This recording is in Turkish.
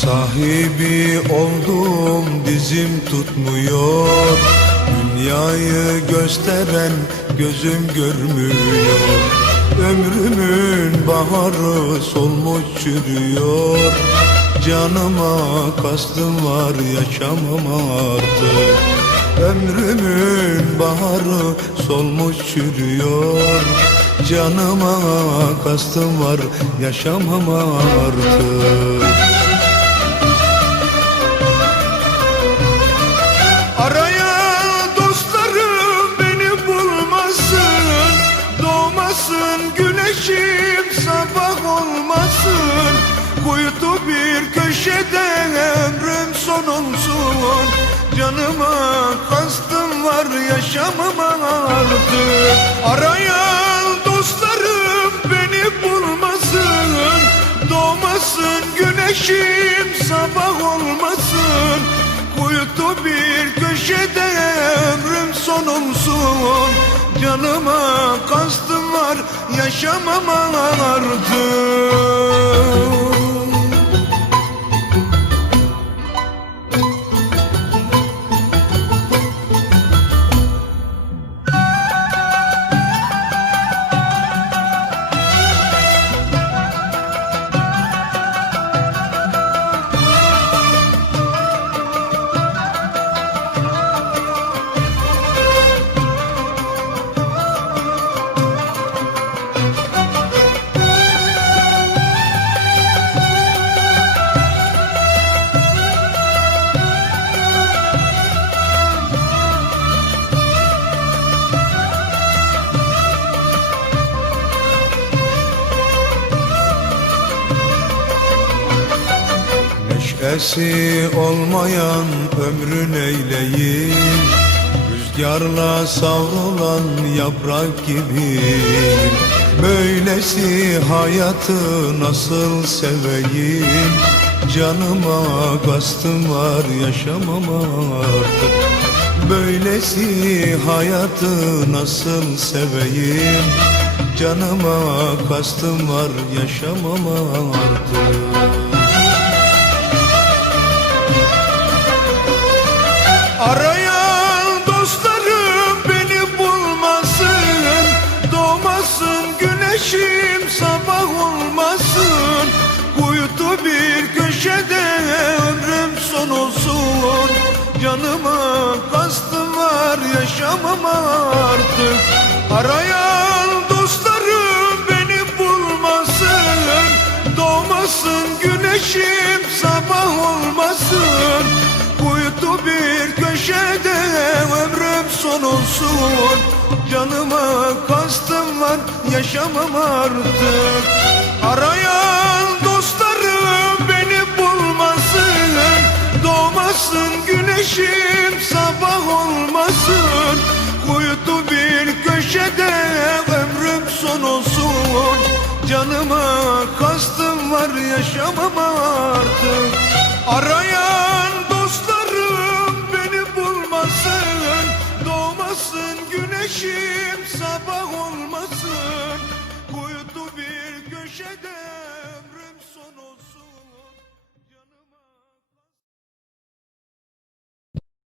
Sahibi oldum dizim tutmuyor. Dünyayı gösteren gözüm görmüyor. Ömrümün baharı solmuş çürüyor Canıma kastım var yaşamam artık. Ömrümün baharı solmuş çürüyor Canıma kastım var yaşamam artık Doğmasın güneşim sabah olmasın. Kuytu bir köşede ömrüm son olsun. Canıma kastım var yaşamam artık. Arayan dostlarım beni bulmasın. Doğmasın güneşim sabah olmasın. Kuytu bir köşede ömrüm son olsun. Canıma kastım yaşamam Neşesi olmayan ömrün eyleyin Rüzgarla savrulan yaprak gibi Böylesi hayatı nasıl seveyim? Canıma kastım var yaşamam artık. Böylesi hayatı nasıl seveyim? Canıma kastım var yaşamam artık güneşim sabah olmasın. Kuytu bir köşede ömrüm son olsun. Canıma kastım var yaşamam artık. Arayan dostlarım beni bulmasın. Doğmasın güneşim sabah olmasın Kuytu bir köşede ömrüm son olsun. Canıma kastım var yaşamam artık. Arayan dostlarım beni bulmasın. Doğmasın güneşim sabah olmasın. Kuytu bir köşede ömrüm son olsun. Canıma kastım var yaşamam